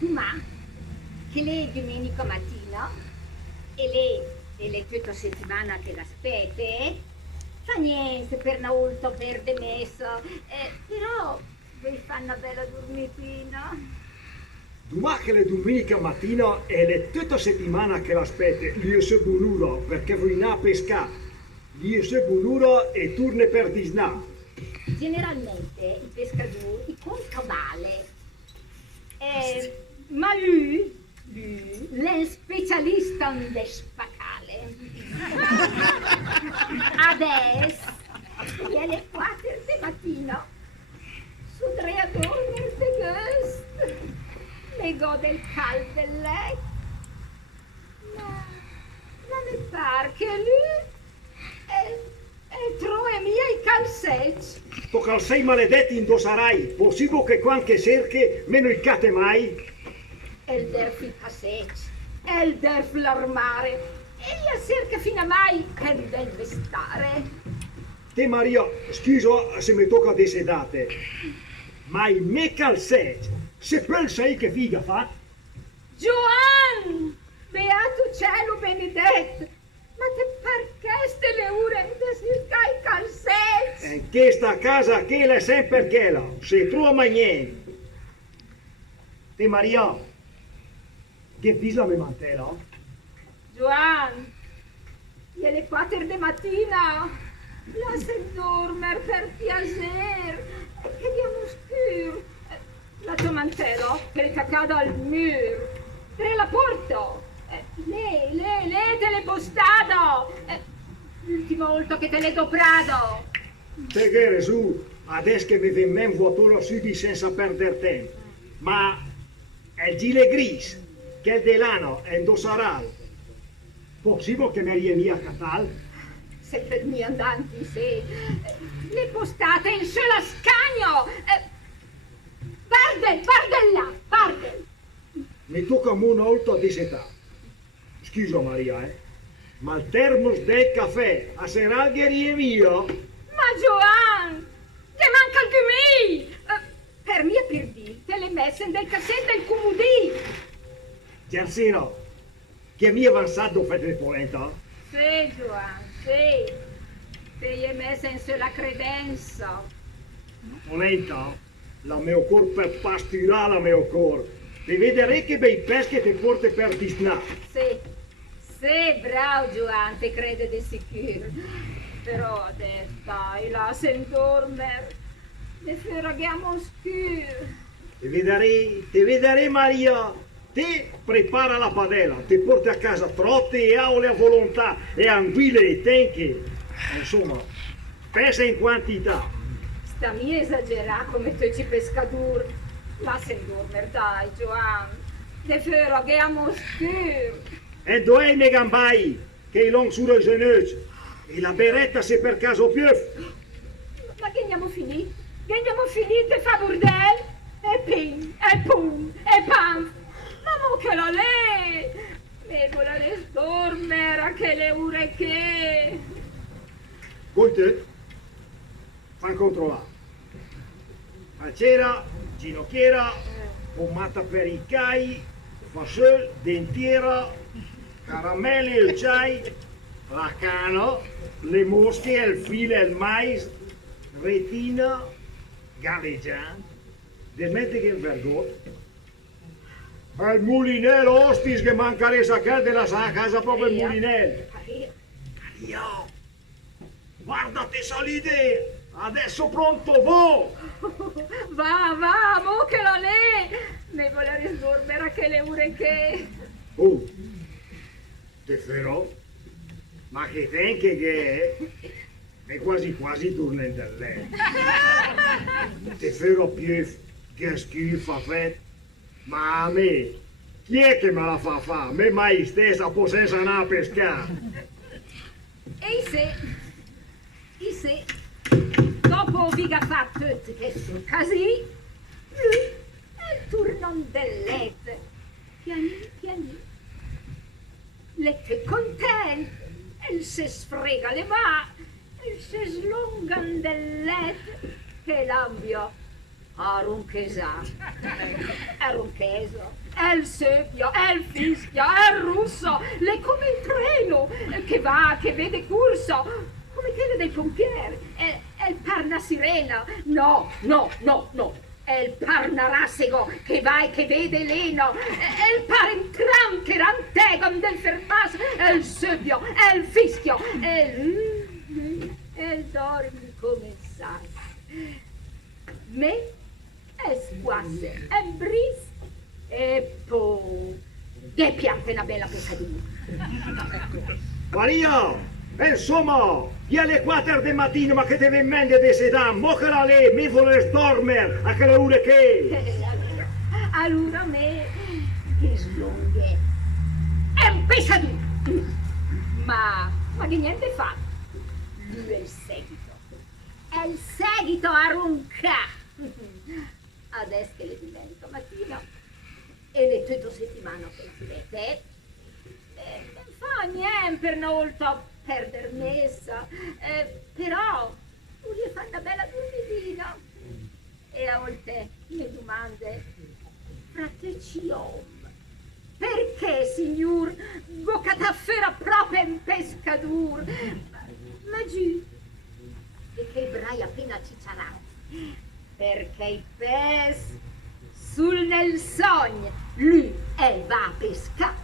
Ma che lei è domenica mattina e lei è tutta settimana che l'aspetta, fa niente per una volta perde messo, però vi fa una bella dormitina. Ma che le domenica mattina e le tutta settimana che l'aspetta, gli è buonura perché vuoi a pescare, gli è buonura e torna per disnà. Generalmente il pescatore i conta male, ma lui è un specialista in spacale. Adesso è le 4 di mattina, su 3 a dormire di gust, le gode il caldo del letto, ma mi pare che lui è troia mia i calzetti. Sto calzei maledetti indossarai, possibile che qualche cerche meno il cate mai? El derf il passeggio, el derf l'armare, e io cerca fino a mai per del vestare. Te Maria, scusa se mi tocca di sedate, ma il me calzet, se per sai che figa fa? Gioan, beato cielo benedetto, ma te perché ste le ore di circa i calzetti? In questa casa che è sempre quella, se trova niente. Te Maria, che visa mi mantela? Gioan, è le 4 di mattina, lascia dormire per piacere, che diamo scuro. La tua mantella, che le caccada al muro, tre la porta. Lei te l'è postato. L'ultima volta che te l'è doprato. Te che su, adesso che mi viene in vuoturo subito senza perdere tempo. Ma è il gilet gris, che è dell'anno, è indossaral. Possibile che mi riemia a catal? Se per mi andanti, sì. Le postate in sola scagno. Bardella, bardel. Mi tocca molto di setà. Scusa Maria, ma il termos del caffè a seralgheria è mio? Ma Gioan, ti manca il gumì. Per mia per dire, te le messe nel cassetto del comodì. Gersino, che mi è avanzato per le polenta? Sì, Gioan, sì. Te gli è messa in sola credenza. Polenta? La mio cor per pasturare la mio cor. Ti vedrai che bei pesche ti porti per disnà. Sì, bravo Gioan, ti crede di sicuro. Però adesso dai, là se dormire. Ne feraghiamo scuro. Ti vedrai Maria. Te prepara la padella, ti porti a casa trotte e aule a volontà e anguille e tenche. Insomma, pesa in quantità. Sta mia esagera come tu ci pescadur. La se dormire, dai Gioan. Ne feraghiamo scuro. E dove mi gambai che i long sulle genocchi e la beretta se per caso piove. Ma che andiamo finiti? Che andiamo finiti fa burdel? E ping, e pum, e pam. Ma mo che la lei! Mi vuole dormire che le ore che... Poi te, fan controllare. Acera, ginocchiera, pommata per i cai, fasol, dentiera, caramelle e il chai, la cano, le mosche, il filo e il mais, retina, galleggiante, desmente che in vergogna. Ma il mulinello ostis che mancare saccar della sa casa proprio il mulinello. Maria, guardate salite, adesso pronto vo! Va, mo che la lei! Mi vuole dormire che le ore che... Oh, te farò, ma che tenche che è quasi quasi torna in letto. Te farò più che schifo fatto, ma a me, chi è che me la fa fare? Me mai stessa può senza andare a pescare. E se, dopo vi ha fatto tutti questi casi, lui è il turno del letto, pianino. Letto contento, e si sfrega le mani, e si slunga del letto, che l'ambio a ronchesà, roncheso, è il seppio, è il fischio, è il russo, l'è come il treno che va, che vede curso, come quello dei pompieri, è il parnasirena, no, è il parnarassego che va e che vede leno, è il parentram che rantegon del fermas, è il seppio, è il fischio, è il dormi come sai. Me è squasse, è bris, e poi che piante una bella pesadilla. Maria, insomma, è le 4 del mattino, ma che deve in mente di sedà, mo che la lei, mi vuole dormire, a che le ore che? Allora me, che slunghe, è un pesadilla, ma che niente fa, lui è il seguito a ronca. Adesso che le divento mattina e le tutto settimana pensate, non fa niente per una volta perder messa, però lui gli fa una bella dormitina e a volte mi domande, frateciom, perché signor boccataffera proprio in pescadur? Ma giù, e che brai appena cicciarati, perché i pes sul nel sogno, lui va a pescare.